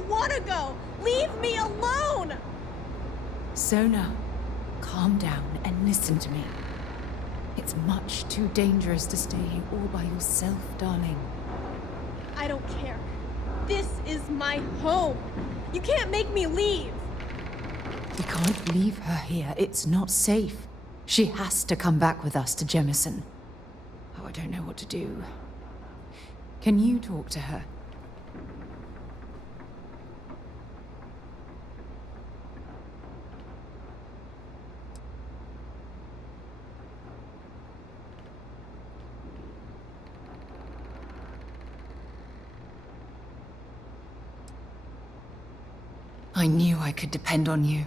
don't want to go! Leave me alone! Sona, calm down and listen to me. It's much too dangerous to stay here all by yourself, darling. I don't care. This is my home. You can't make me leave. We can't leave her here. It's not safe. She has to come back with us to Jemison. Oh, I don't know what to do. Can you talk to her? I knew I could depend on you.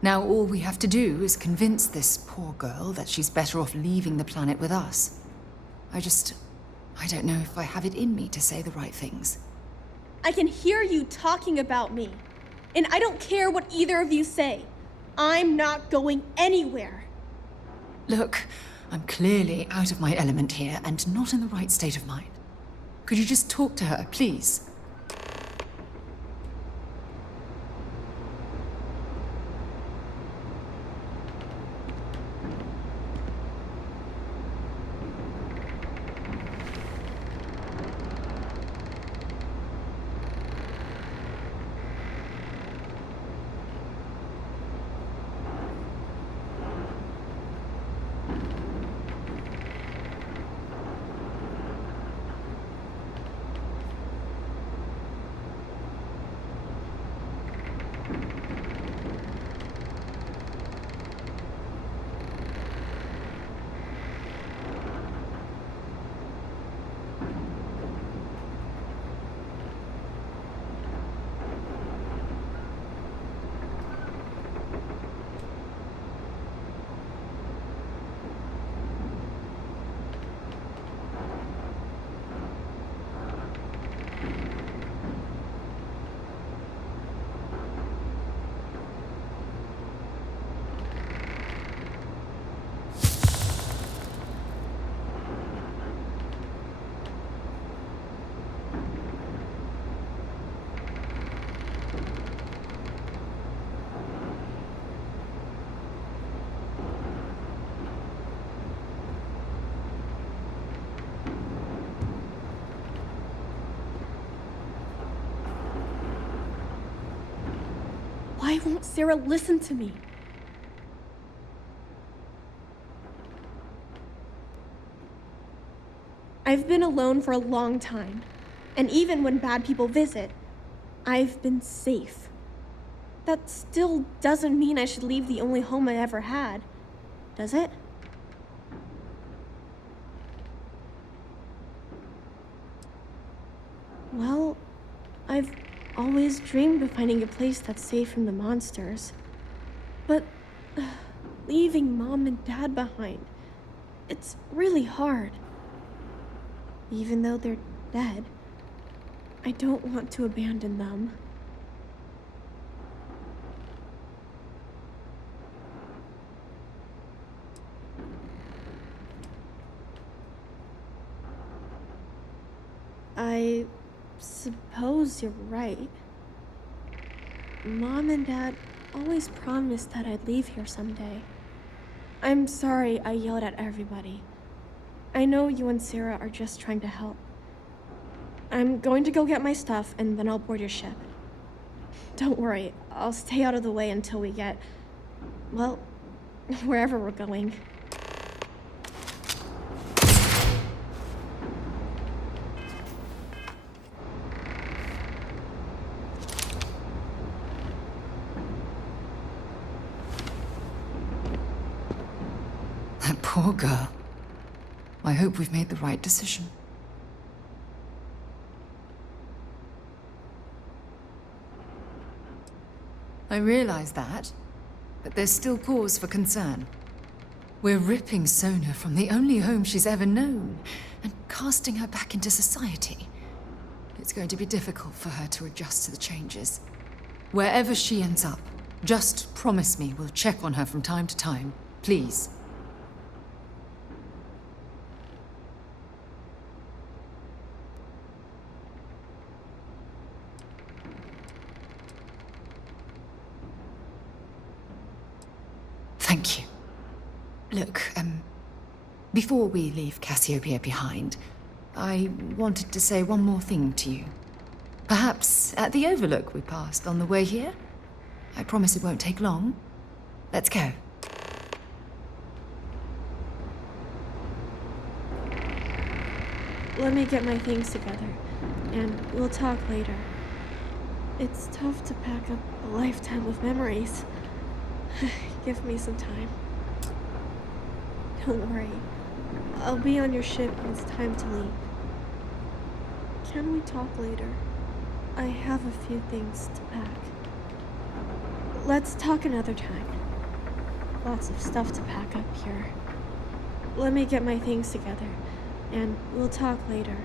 Now all we have to do is convince this poor girl that she's better off leaving the planet with us. I don't know if I have it in me to say the right things. I can hear you talking about me. And I don't care what either of you say. I'm not going anywhere. Look, I'm clearly out of my element here and not in the right state of mind. Could you just talk to her, please? Why won't Sarah listen to me? I've been alone for a long time, and even when bad people visit, I've been safe. That still doesn't mean I should leave the only home I ever had, does it? Well, I've always dreamed of finding a place that's safe from the monsters. But leaving Mom and Dad behind, it's really hard. Even though they're dead, I don't want to abandon them. I suppose you're right. Mom and Dad always promised that I'd leave here someday. I'm sorry I yelled at everybody. I know you and Sarah are just trying to help. I'm going to go get my stuff and then I'll board your ship. Don't worry, I'll stay out of the way until we get, well, wherever we're going. That poor girl. I hope we've made the right decision. I realize that, but there's still cause for concern. We're ripping Sona from the only home she's ever known and casting her back into society. It's going to be difficult for her to adjust to the changes. Wherever she ends up, just promise me we'll check on her from time to time, please. Thank you. Look, before we leave Cassiopeia behind, I wanted to say one more thing to you. Perhaps at the overlook we passed on the way here? I promise it won't take long. Let's go. Let me get my things together, and we'll talk later. It's tough to pack up a lifetime of memories. Give me some time. Don't worry. I'll be on your ship when it's time to leave. Can we talk later? I have a few things to pack. Let's talk another time. Lots of stuff to pack up here. Let me get my things together, and we'll talk later.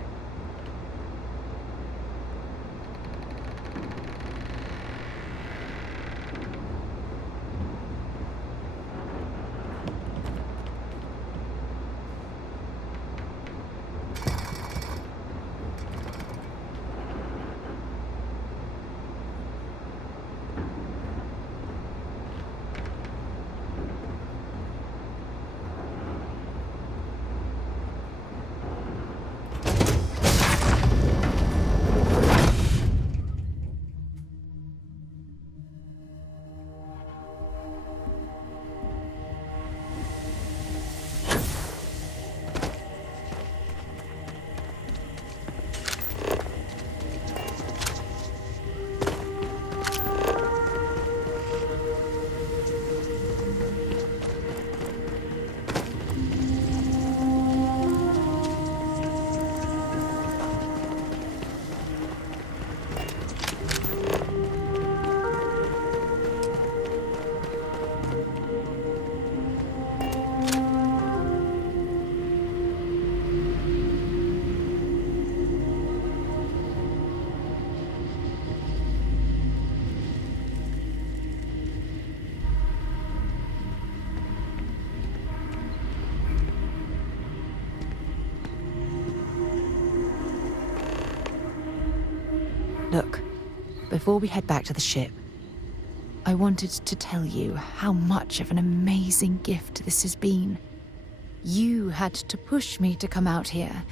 Look, before we head back to the ship, I wanted to tell you how much of an amazing gift this has been. You had to push me to come out here,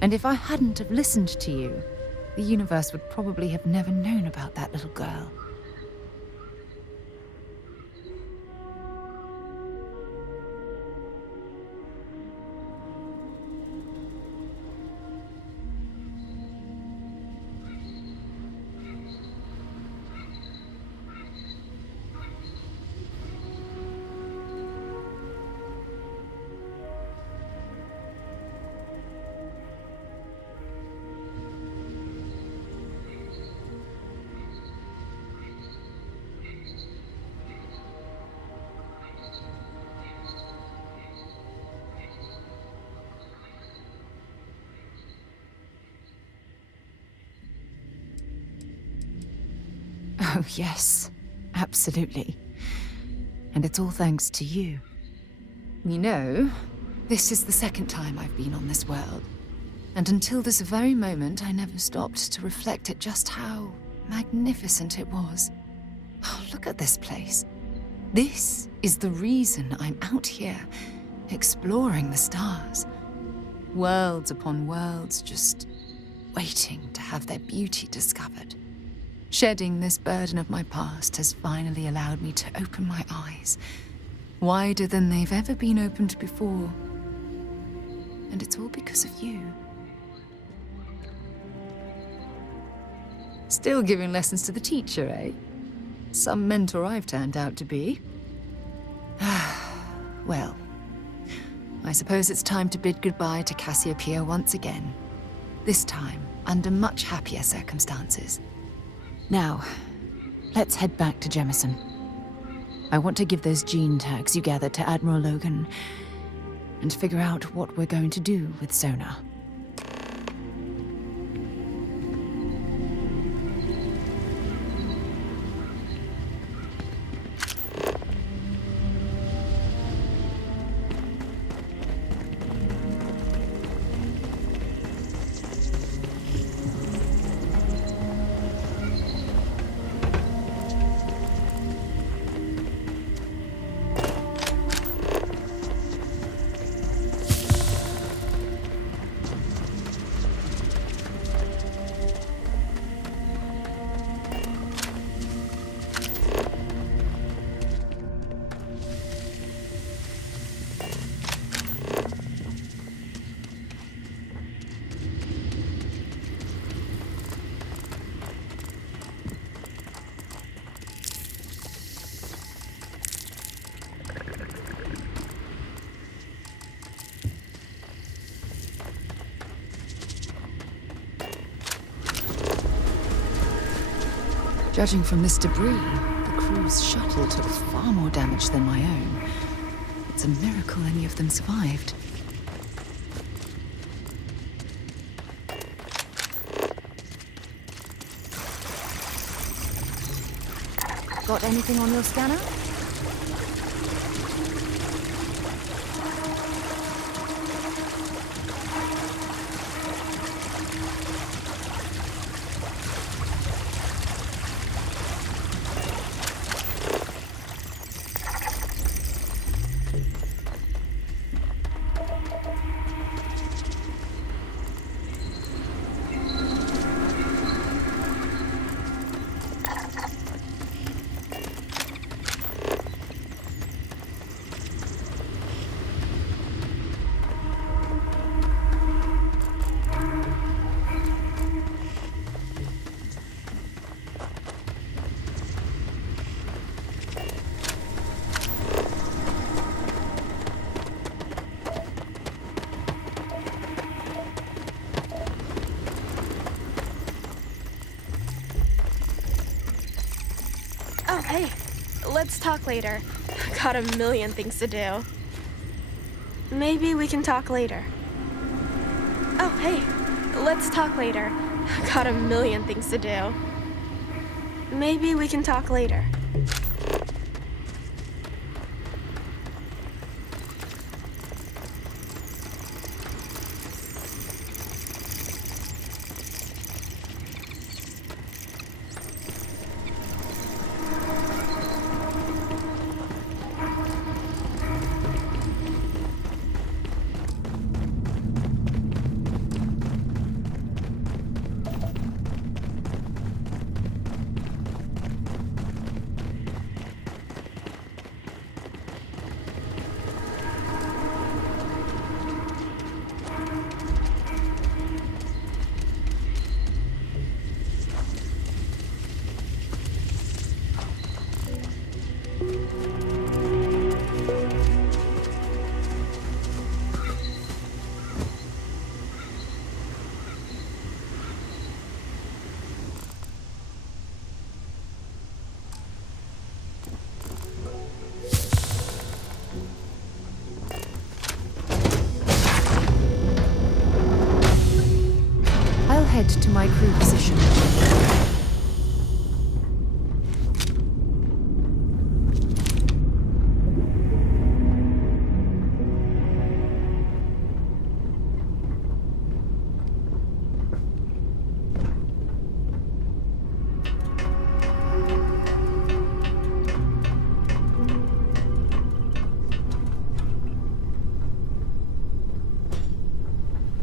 and if I hadn't have listened to you, the universe would probably have never known about that little girl. Oh, yes. Absolutely. And it's all thanks to you. You know, this is the second time I've been on this world. And until this very moment, I never stopped to reflect at just how magnificent it was. Oh, look at this place. This is the reason I'm out here, exploring the stars. Worlds upon worlds, just waiting to have their beauty discovered. Shedding this burden of my past has finally allowed me to open my eyes, wider than they've ever been opened before. And it's all because of you. Still giving lessons to the teacher, eh? Some mentor I've turned out to be. Well, I suppose it's time to bid goodbye to Cassiopeia once again. This time, under much happier circumstances. Now, let's head back to Jemison. I want to give those gene tags you gathered to Admiral Logan and figure out what we're going to do with Sona. Judging from this debris, the crew's shuttle took far more damage than my own. It's a miracle any of them survived. Got anything on your scanner? Oh, hey. Let's talk later. Got a million things to do. Maybe we can talk later. Oh, hey. Let's talk later. Got a million things to do. Maybe we can talk later. I'll head to my crew position.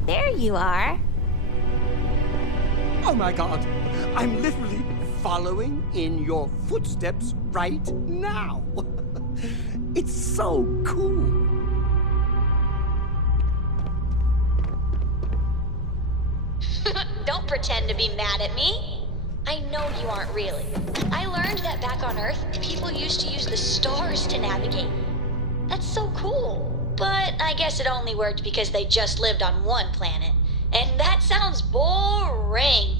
There you are. Oh my god! I'm literally following in your footsteps right now! It's so cool! Don't pretend to be mad at me. I know you aren't really. I learned that back on Earth, people used to use the stars to navigate. That's so cool. But I guess it only worked because they just lived on one planet. And that sounds boring.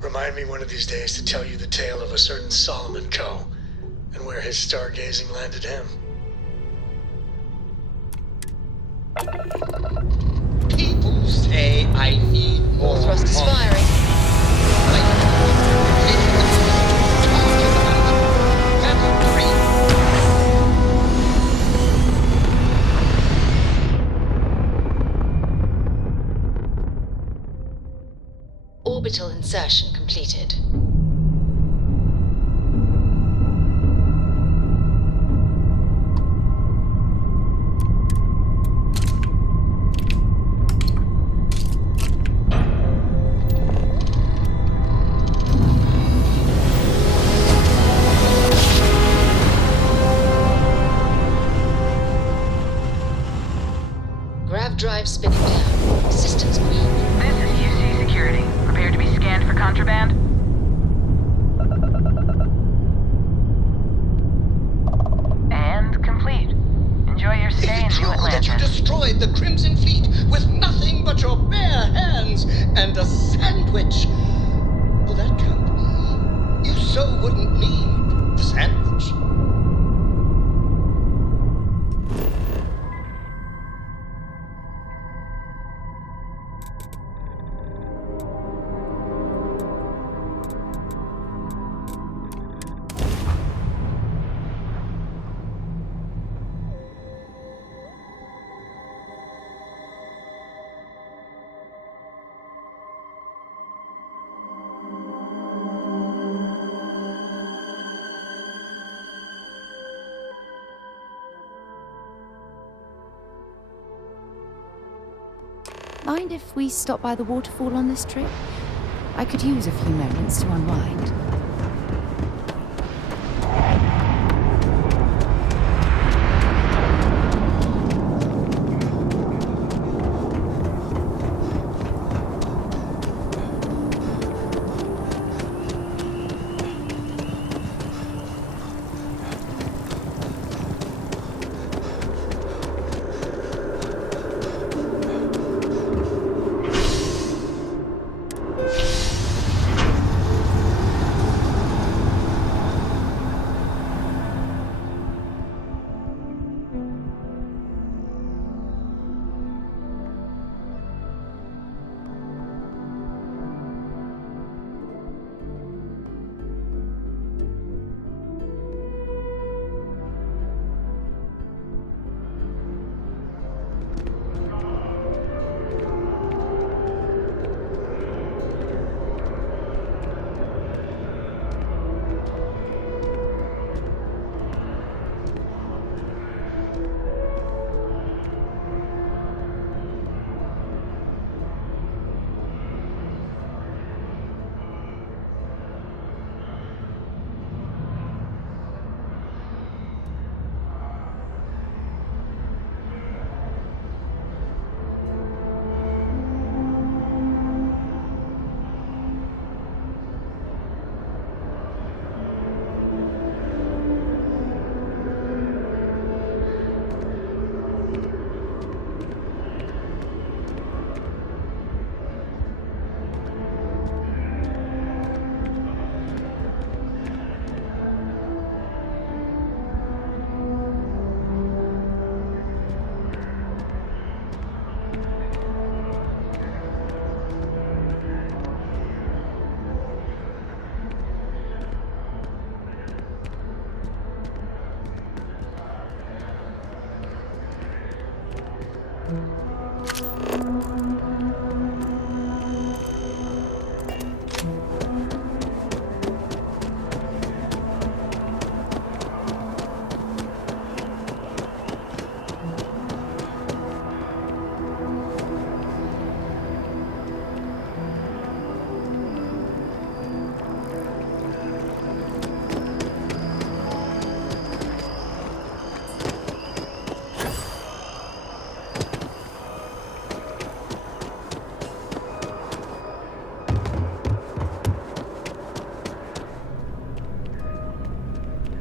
Remind me one of these days to tell you the tale of a certain Solomon Coe and where his stargazing landed him. People say I need more. Thrust is firing. Orbital insertion completed. wouldn't need the sandwich. Mind if we stop by the waterfall on this trip? I could use a few moments to unwind.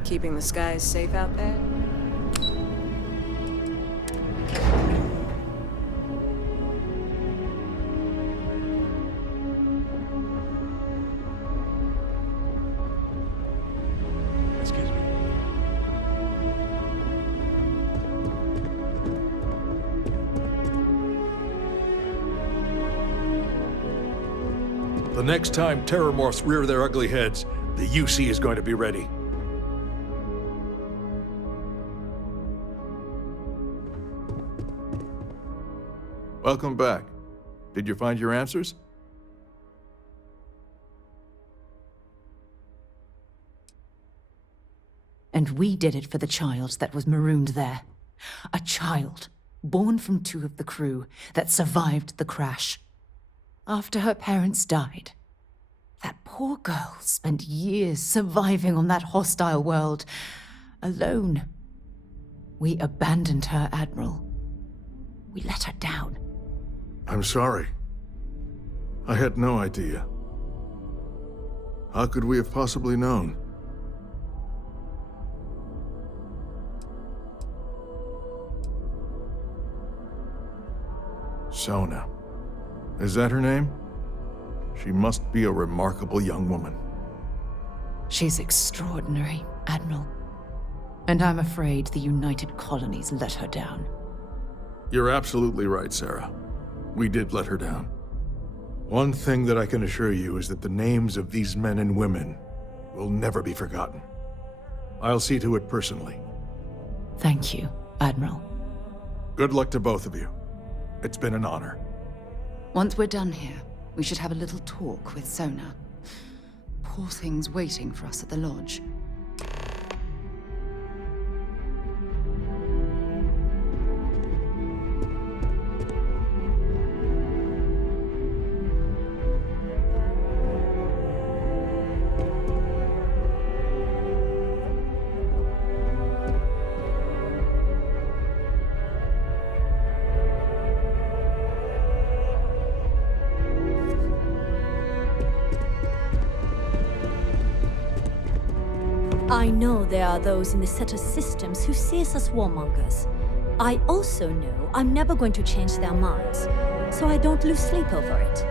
Keeping the skies safe out there? Excuse me. The next time terror morphs rear their ugly heads, the UC is going to be ready. Welcome back. Did you find your answers? And we did it for the child that was marooned there. A child, born from two of the crew, that survived the crash. After her parents died, that poor girl spent years surviving on that hostile world, alone. We abandoned her, Admiral. We let her down. I'm sorry. I had no idea. How could we have possibly known? Sona. Is that her name? She must be a remarkable young woman. She's extraordinary, Admiral. And I'm afraid the United Colonies let her down. You're absolutely right, Sarah. We did let her down. One thing that I can assure you is that the names of these men and women will never be forgotten. I'll see to it personally. Thank you, Admiral. Good luck to both of you. It's been an honor. Once we're done here, we should have a little talk with Sona. Poor thing's waiting for us at the lodge. I know there are those in the set of systems who see us as warmongers. I also know I'm never going to change their minds, so I don't lose sleep over it.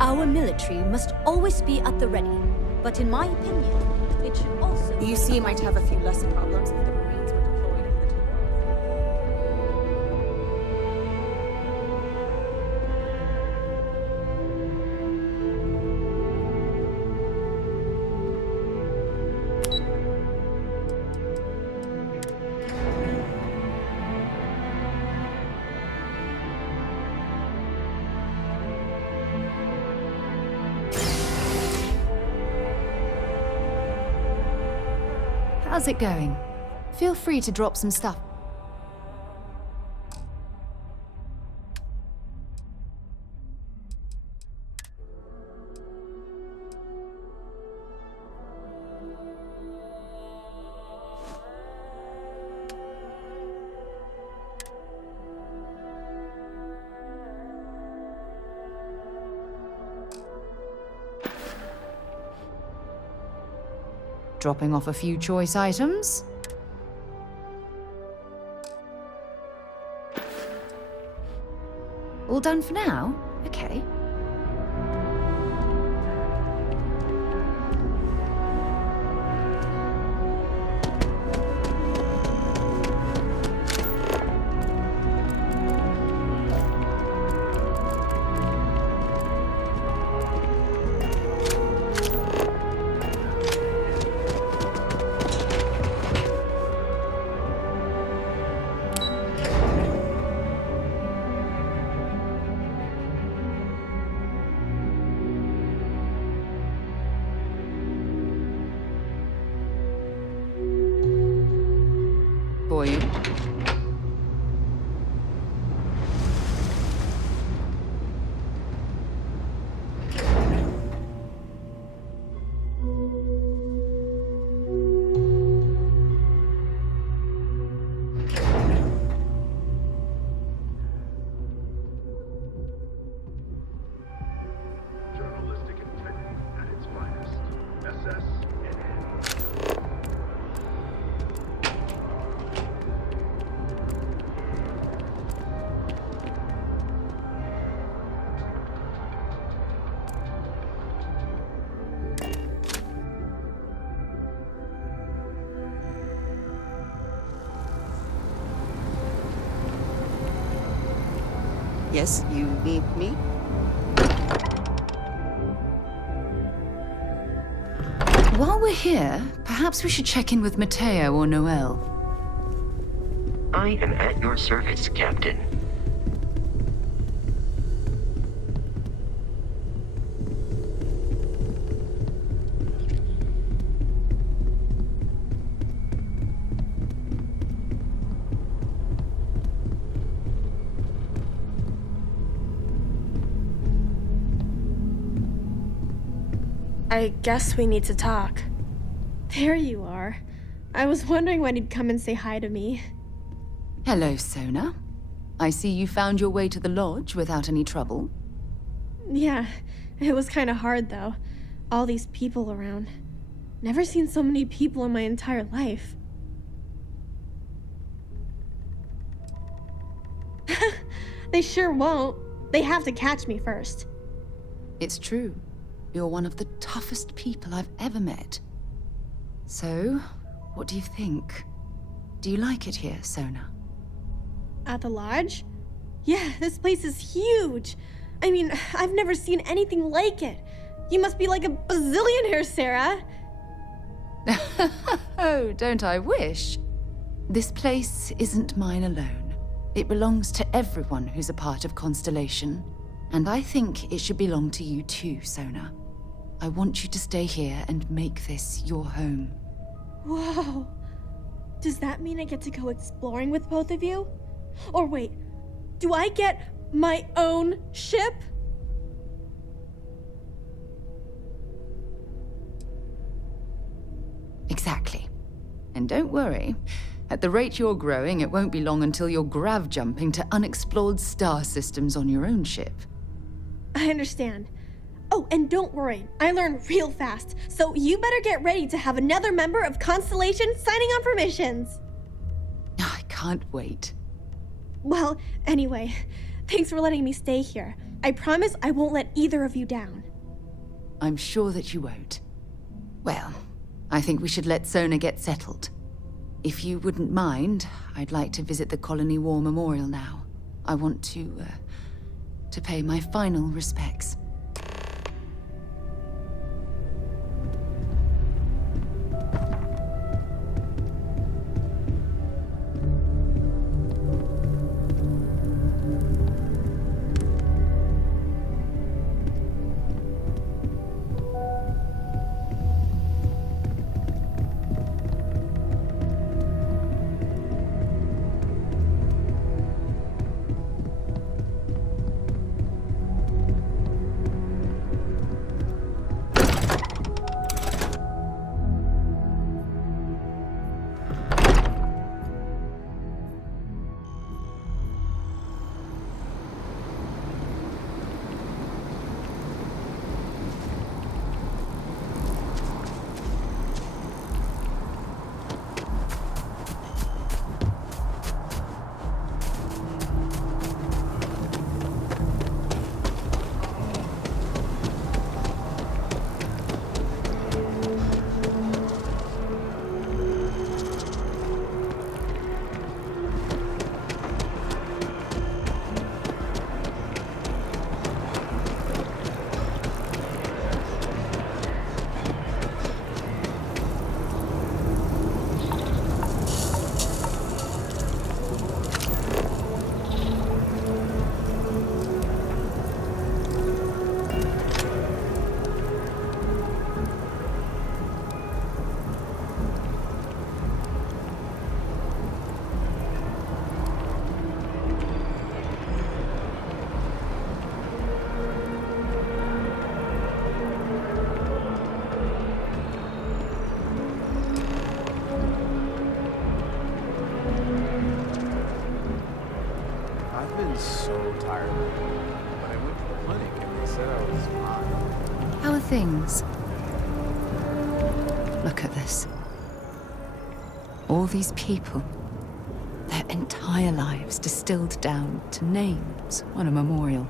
Our military must always be at the ready, but in my opinion, it should also... The UC might have a few less problems if the Marines were deployed over to Earth. How's it going? Feel free to drop some stuff. Dropping off a few choice items. All done for now? Okay. For you. Journalistic integrity at its finest. SSNN. Yes, you need me? While we're here, perhaps we should check in with Mateo or Noel. I am at your service, Captain. I guess we need to talk. There you are. I was wondering when he'd come and say hi to me. Hello, Sona. I see you found your way to the lodge without any trouble. Yeah, it was kind of hard though. All these people around. Never seen so many people in my entire life. They sure won't. They have to catch me first. It's true. You're one of the toughest people I've ever met. So, what do you think? Do you like it here, Sona? At the lodge? Yeah, this place is huge. I mean, I've never seen anything like it. You must be like a bazillionaire, Sarah. Oh, don't I wish? This place isn't mine alone. It belongs to everyone who's a part of Constellation. And I think it should belong to you too, Sona. I want you to stay here and make this your home. Whoa. Does that mean I get to go exploring with both of you? Or wait, do I get my own ship? Exactly. And don't worry. At the rate you're growing, it won't be long until you're grav-jumping to unexplored star systems on your own ship. I understand. Oh, and don't worry, I learn real fast, so you better get ready to have another member of Constellation signing on for missions. I can't wait. Well, anyway, thanks for letting me stay here. I promise I won't let either of you down. I'm sure that you won't. Well, I think we should let Sona get settled. If you wouldn't mind, I'd like to visit the Colony War Memorial now. I want to pay my final respects. I've been so tired lately, but I went to the clinic and they said I was fine. How are things? Look at this. All these people. Their entire lives distilled down to names on a memorial.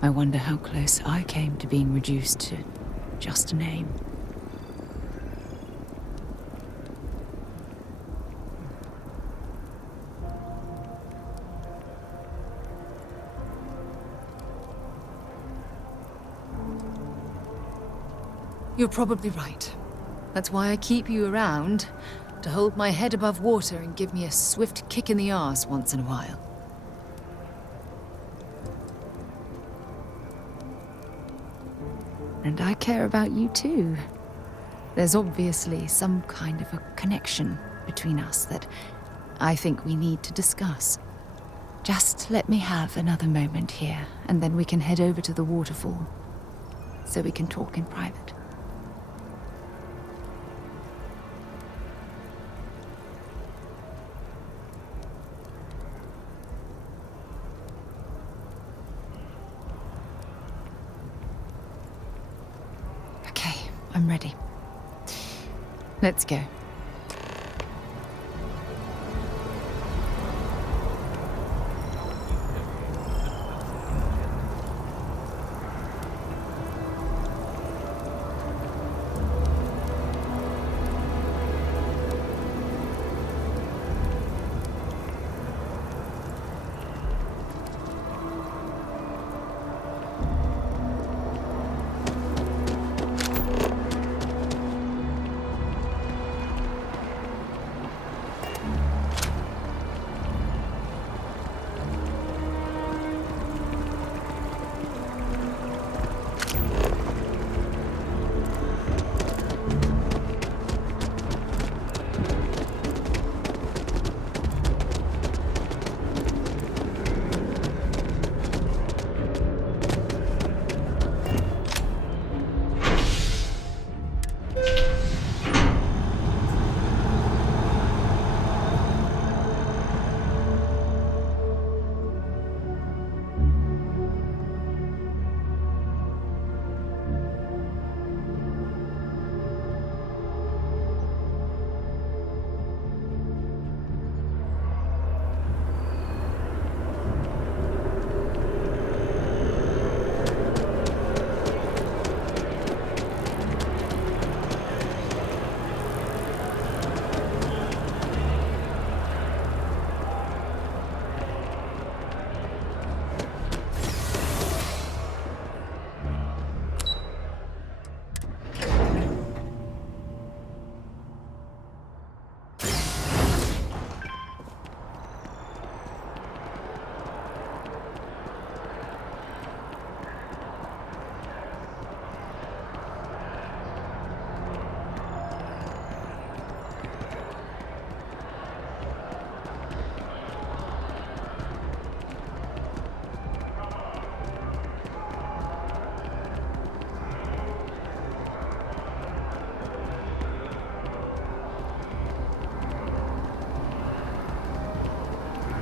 I wonder how close I came to being reduced to just a name. You're probably right. That's why I keep you around, to hold my head above water and give me a swift kick in the arse once in a while. And I care about you too. There's obviously some kind of a connection between us that I think we need to discuss. Just let me have another moment here, and then we can head over to the waterfall, so we can talk in private. I'm ready. Let's go.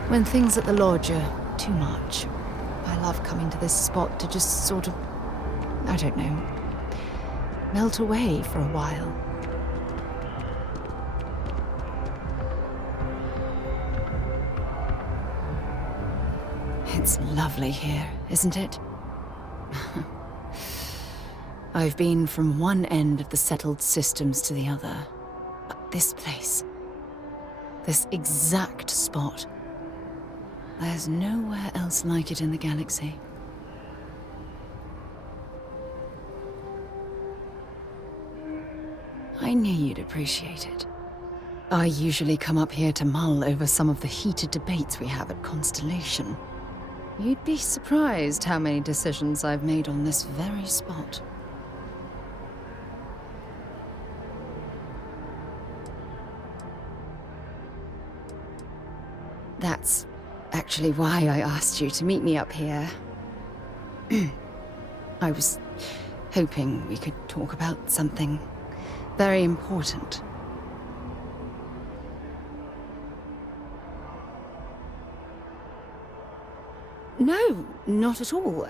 When things at the lodge are too much, I love coming to this spot to just sort of, I don't know, melt away for a while. It's lovely here, isn't it? I've been from one end of the settled systems to the other, but this place, this exact spot, there's nowhere else like it in the galaxy. I knew you'd appreciate it. I usually come up here to mull over some of the heated debates we have at Constellation. You'd be surprised how many decisions I've made on this very spot. That's actually why I asked you to meet me up here. I was hoping we could talk about something very important. No, not at all.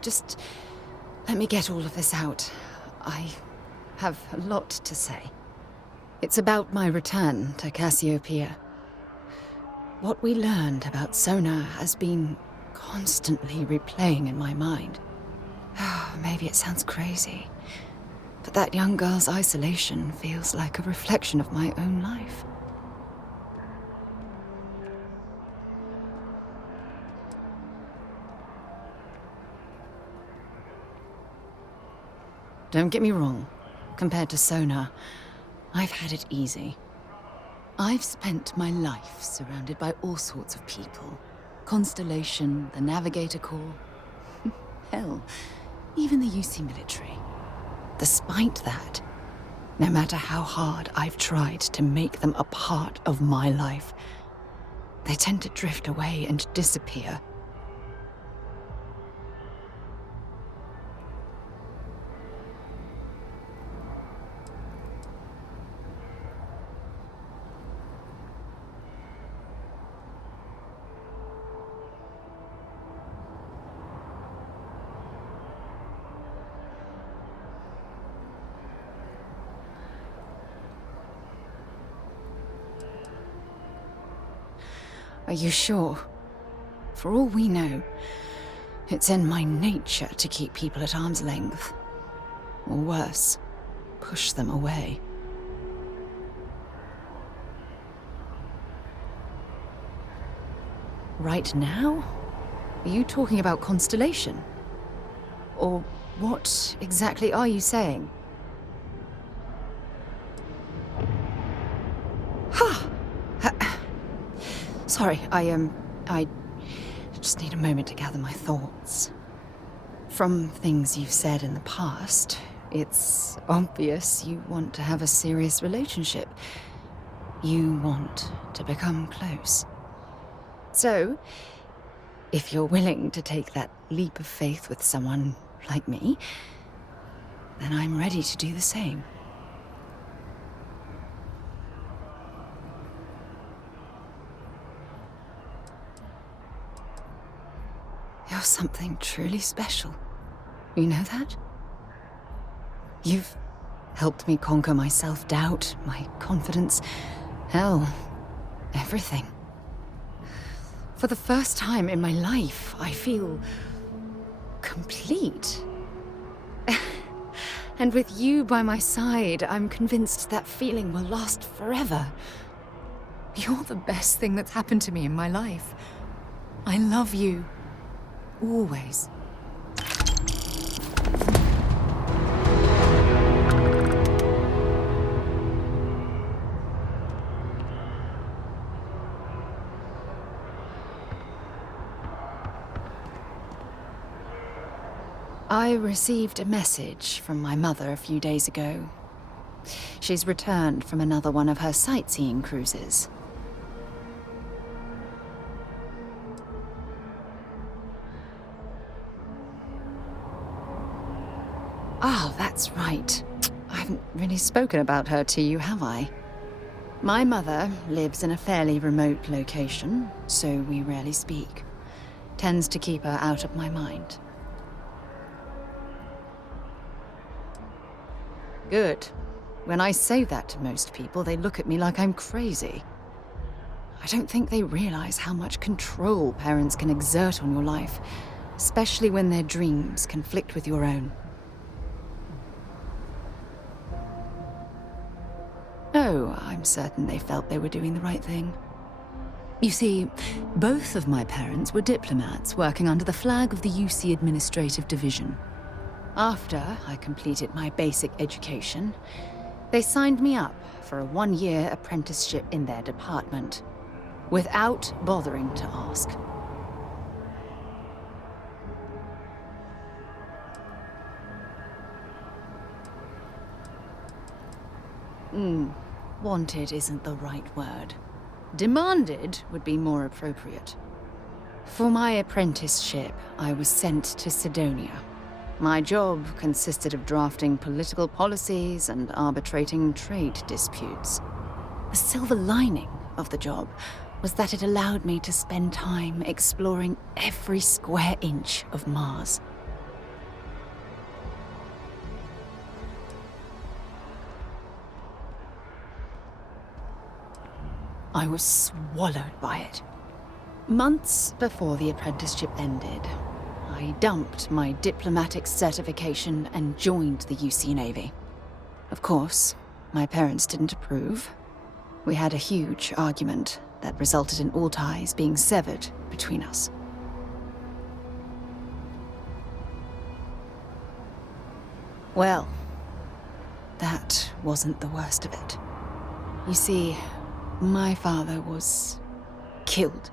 Just let me get all of this out. I have a lot to say. It's about my return to Cassiopeia. What we learned about Sona has been constantly replaying in my mind. Maybe it sounds crazy, but that young girl's isolation feels like a reflection of my own life. Don't get me wrong. Compared to Sona, I've had it easy. I've spent my life surrounded by all sorts of people. Constellation, the Navigator Corps. Hell, even the UC military. Despite that, no matter how hard I've tried to make them a part of my life, they tend to drift away and disappear. Are you sure? For all we know, it's in my nature to keep people at arm's length. Or worse, push them away. Right now? Are you talking about Constellation? Or what exactly are you saying? Sorry, I just need a moment to gather my thoughts. From things you've said in the past, it's obvious you want to have a serious relationship. You want to become close. So, if you're willing to take that leap of faith with someone like me, then I'm ready to do the same. You're something truly special. You know that? You've helped me conquer my self-doubt, my confidence, hell, everything. For the first time in my life, I feel complete. And with you by my side, I'm convinced that feeling will last forever. You're the best thing that's happened to me in my life. I love you. Always. I received a message from my mother a few days ago. She's returned from another one of her sightseeing cruises. Oh, that's right. I haven't really spoken about her to you, have I? My mother lives in a fairly remote location, so we rarely speak. Tends to keep her out of my mind. Good. When I say that to most people, they look at me like I'm crazy. I don't think they realize how much control parents can exert on your life, especially when their dreams conflict with your own. Oh, I'm certain they felt they were doing the right thing. You see, both of my parents were diplomats working under the flag of the UC Administrative Division. After I completed my basic education, they signed me up for a one-year apprenticeship in their department, without bothering to ask. Wanted isn't the right word. Demanded would be more appropriate. For my apprenticeship, I was sent to Sidonia. My job consisted of drafting political policies and arbitrating trade disputes. The silver lining of the job was that it allowed me to spend time exploring every square inch of Mars. I was swallowed by it. Months before the apprenticeship ended, I dumped my diplomatic certification and joined the UC Navy. Of course, my parents didn't approve. We had a huge argument that resulted in all ties being severed between us. Well, that wasn't the worst of it. You see, my father was killed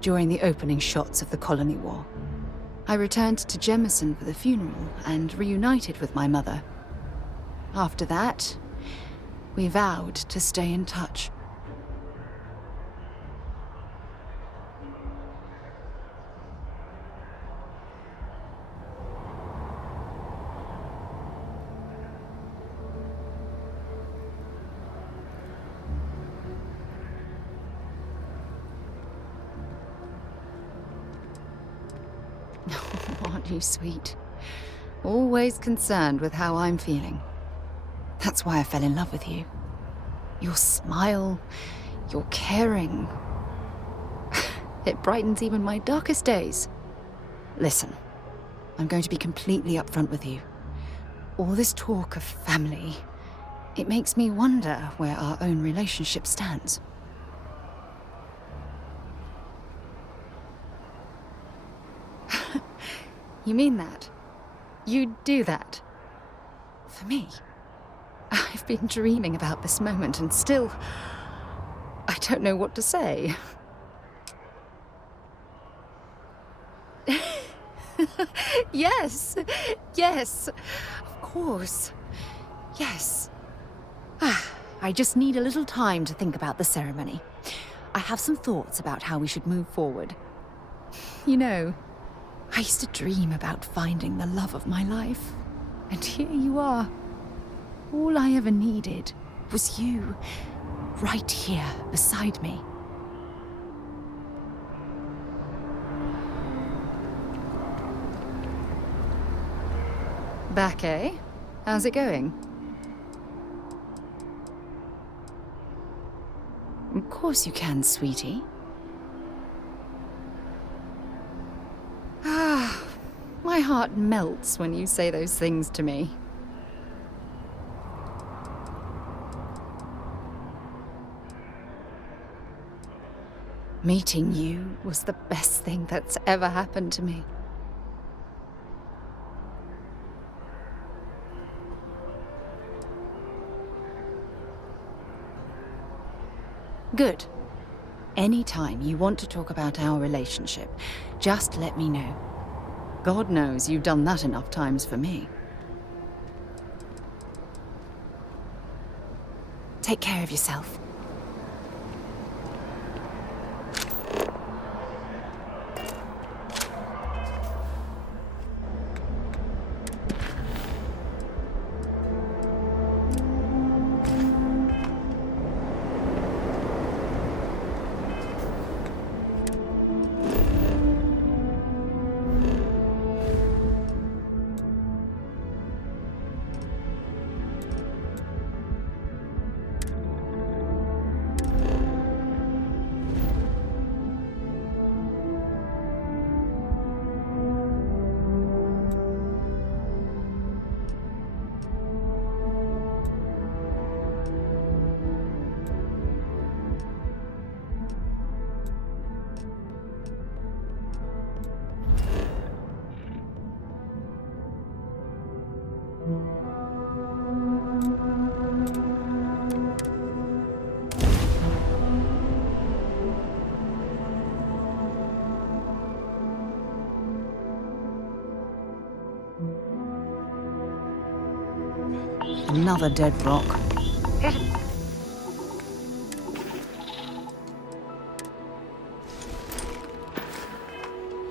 during the opening shots of the Colony War. I returned to Jemison for the funeral and reunited with my mother. After that, we vowed to stay in touch. Aren't you sweet? Always concerned with how I'm feeling. That's why I fell in love with you. Your smile, your caring. It brightens even my darkest days. Listen, I'm going to be completely upfront with you. All this talk of family, it makes me wonder where our own relationship stands. You mean that? You'd do that? For me? I've been dreaming about this moment and still... I don't know what to say. Yes! Yes! Of course. Yes. I just need a little time to think about the ceremony. I have some thoughts about how we should move forward. You know, I used to dream about finding the love of my life. And here you are. All I ever needed was you, right here beside me. Back, eh? How's it going? Of course you can, sweetie. My heart melts when you say those things to me. Meeting you was the best thing that's ever happened to me. Good. Anytime you want to talk about our relationship, just let me know. God knows you've done that enough times for me. Take care of yourself. another dead rock.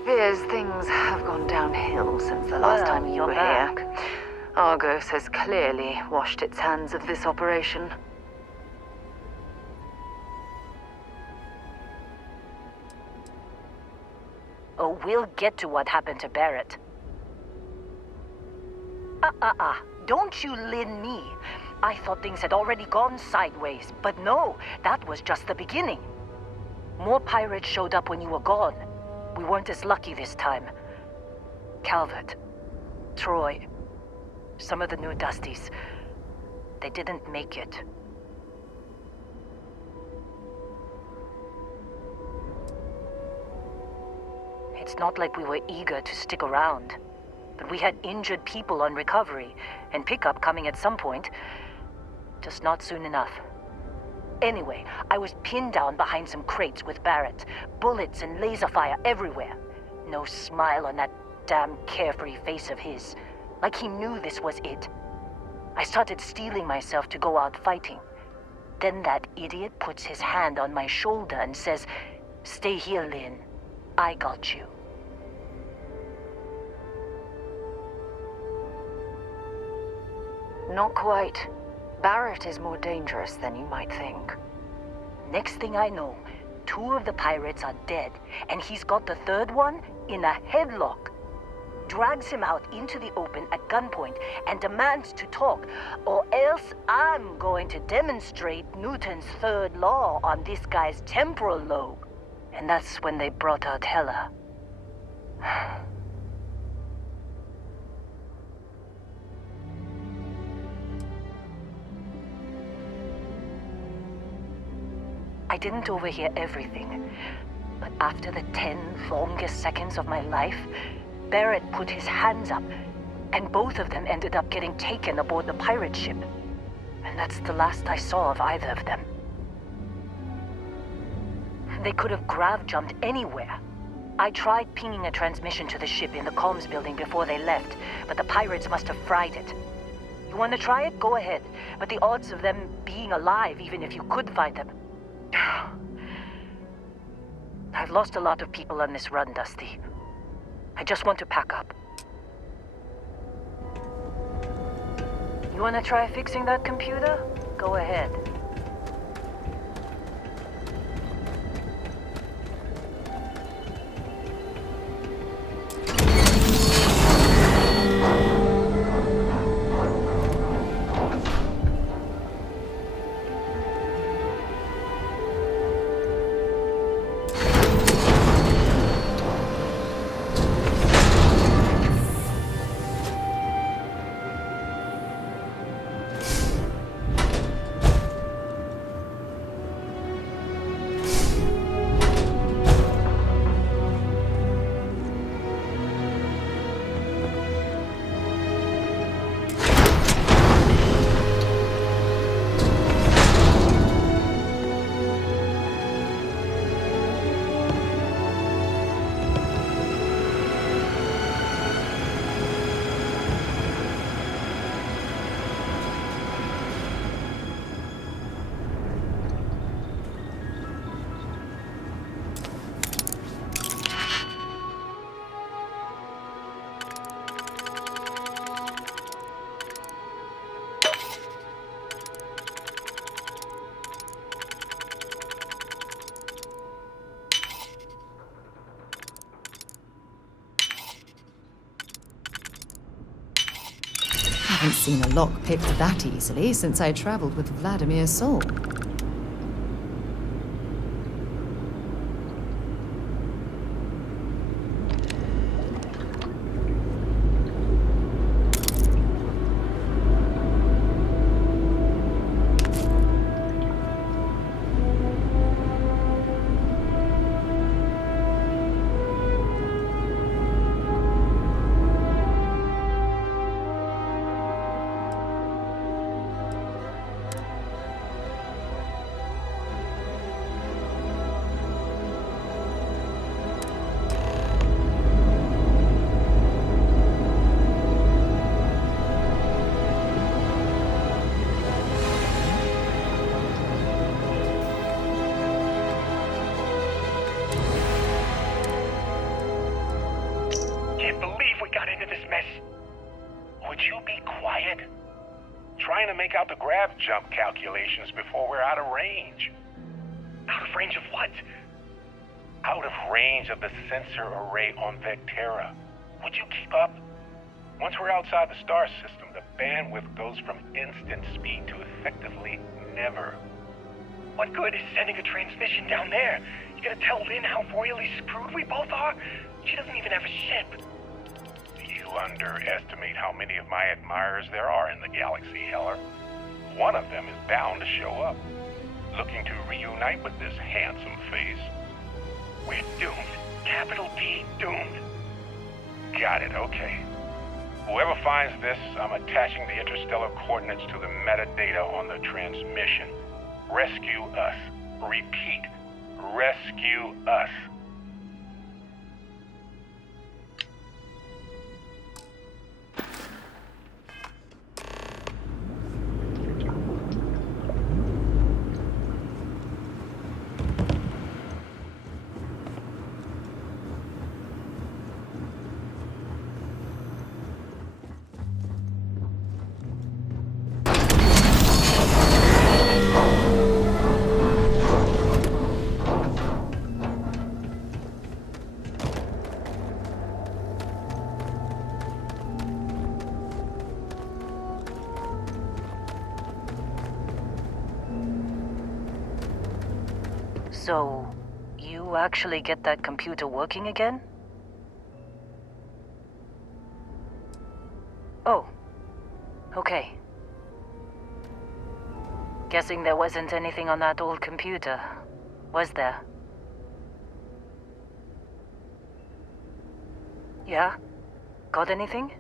Fears things have gone downhill since the last time you were here. Argos has clearly washed its hands of this operation. Oh, we'll get to what happened to Barrett. Don't you lin me. I thought things had already gone sideways, but no, that was just the beginning. More pirates showed up when you were gone. We weren't as lucky this time. Calvert, Troy, some of the new Dusties, they didn't make it. It's not like we were eager to stick around, but we had injured people on recovery, and pickup coming at some point. Just not soon enough. Anyway, I was pinned down behind some crates with Barrett. Bullets and laser fire everywhere. No smile on that damn carefree face of his. Like he knew this was it. I started steeling myself to go out fighting. Then that idiot puts his hand on my shoulder and says, "Stay here, Lynn. I got you." Not quite. Barrett is more dangerous than you might think. Next thing I know, 2 of the pirates are dead, and he's got the 3rd one in a headlock. Drags him out into the open at gunpoint and demands to talk, or else I'm going to demonstrate Newton's 3rd law on this guy's temporal lobe. And that's when they brought out Hela. I didn't overhear everything, but after the 10 longest seconds of my life, Barrett put his hands up, and both of them ended up getting taken aboard the pirate ship. And that's the last I saw of either of them. They could have grav-jumped anywhere. I tried pinging a transmission to the ship in the comms building before they left, but the pirates must have fried it. You want to try it? Go ahead. But the odds of them being alive, even if you could find them... I've lost a lot of people on this run, Dusty. I just want to pack up. You want to try fixing that computer? Go ahead. I haven't seen a lock picked that easily since I traveled with Vladimir's soul. out the grav jump calculations before we're out of range. Out of range of what? Out of range of the sensor array on Vectera. Would you keep up? Once we're outside the star system, the bandwidth goes from instant speed to effectively never. What good is sending a transmission down there? You gonna tell Lynn how royally screwed we both are? She doesn't even have a ship. You underestimate how many of my admirers there are in the galaxy, Heller. One of them is bound to show up, looking to reunite with this handsome face. We're doomed. Capital D, doomed. Got it, okay. Whoever finds this, I'm attaching the interstellar coordinates to the metadata on the transmission. Rescue us. Repeat. Rescue us. So, you actually get that computer working again? Oh. Okay. Guessing there wasn't anything on that old computer, was there? Yeah? Got anything?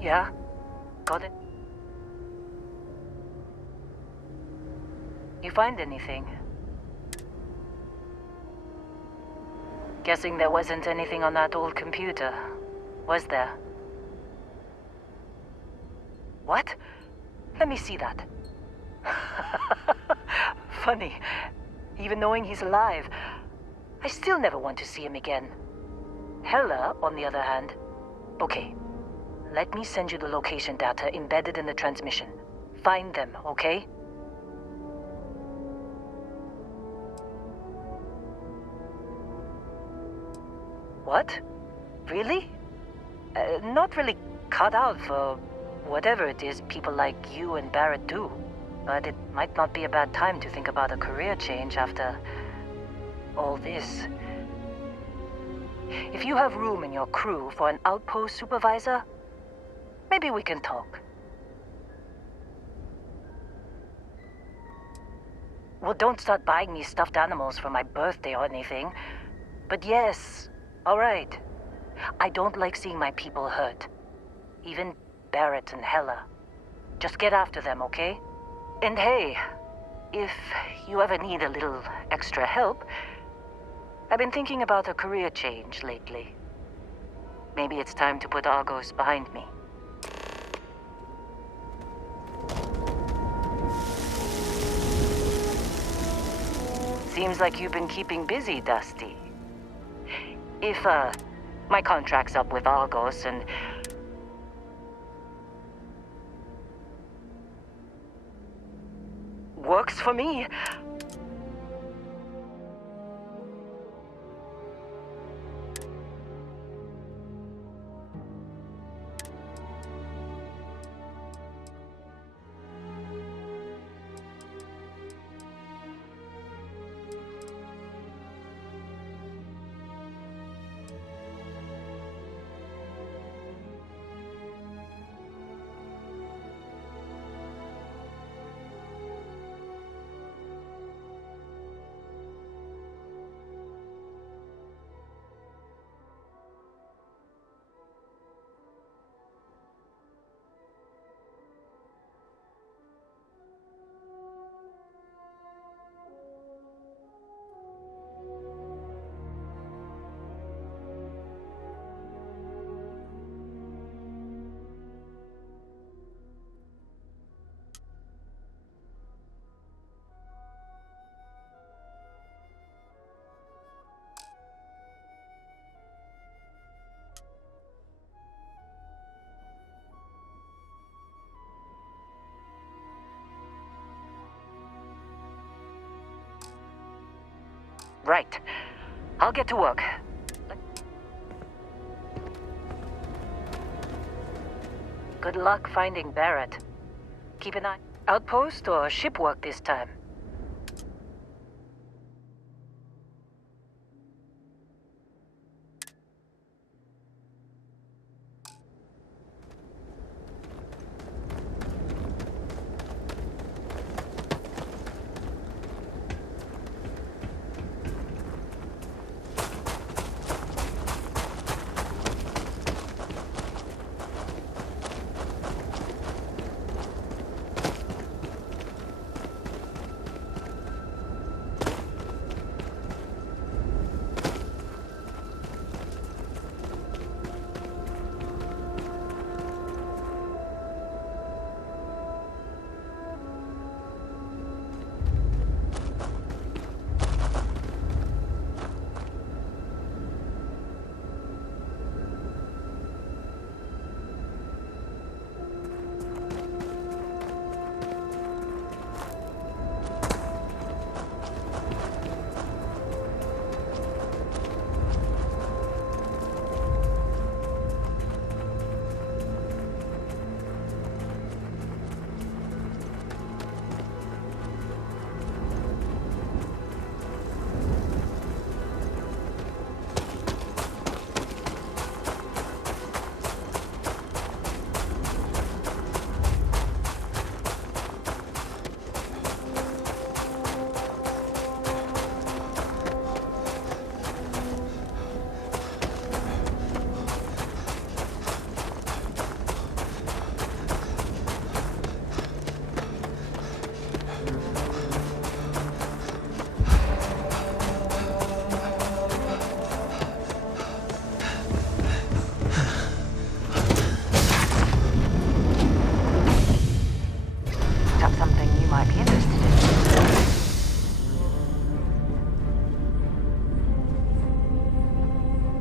Yeah? Got it? You find anything? Guessing there wasn't anything on that old computer, was there? What? Let me see that. Funny. Even knowing he's alive, I still never want to see him again. Hella, on the other hand. Okay. Let me send you the location data embedded in the transmission. Find them, okay? What? Really? Not really cut out for whatever it is people like you and Barrett do. But it might not be a bad time to think about a career change after all this. If you have room in your crew for an outpost supervisor, maybe we can talk. Well, don't start buying me stuffed animals for my birthday or anything. But yes, all right. I don't like seeing my people hurt. Even Barrett and Hella. Just get after them, okay? And hey, if you ever need a little extra help, I've been thinking about a career change lately. Maybe it's time to put Argos behind me. Seems like you've been keeping busy, Dusty. If, my contract's up with Argos and... works for me. Right. I'll get to work. Good luck finding Barrett. Keep an eye. Outpost or ship work this time?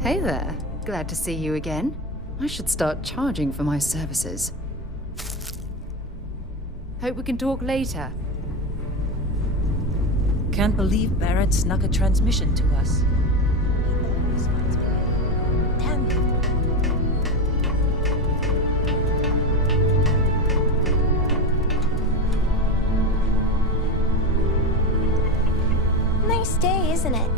Hey there. Glad to see you again. I should start charging for my services. Hope we can talk later. Can't believe Barrett snuck a transmission to us. Damn it. Nice day, isn't it?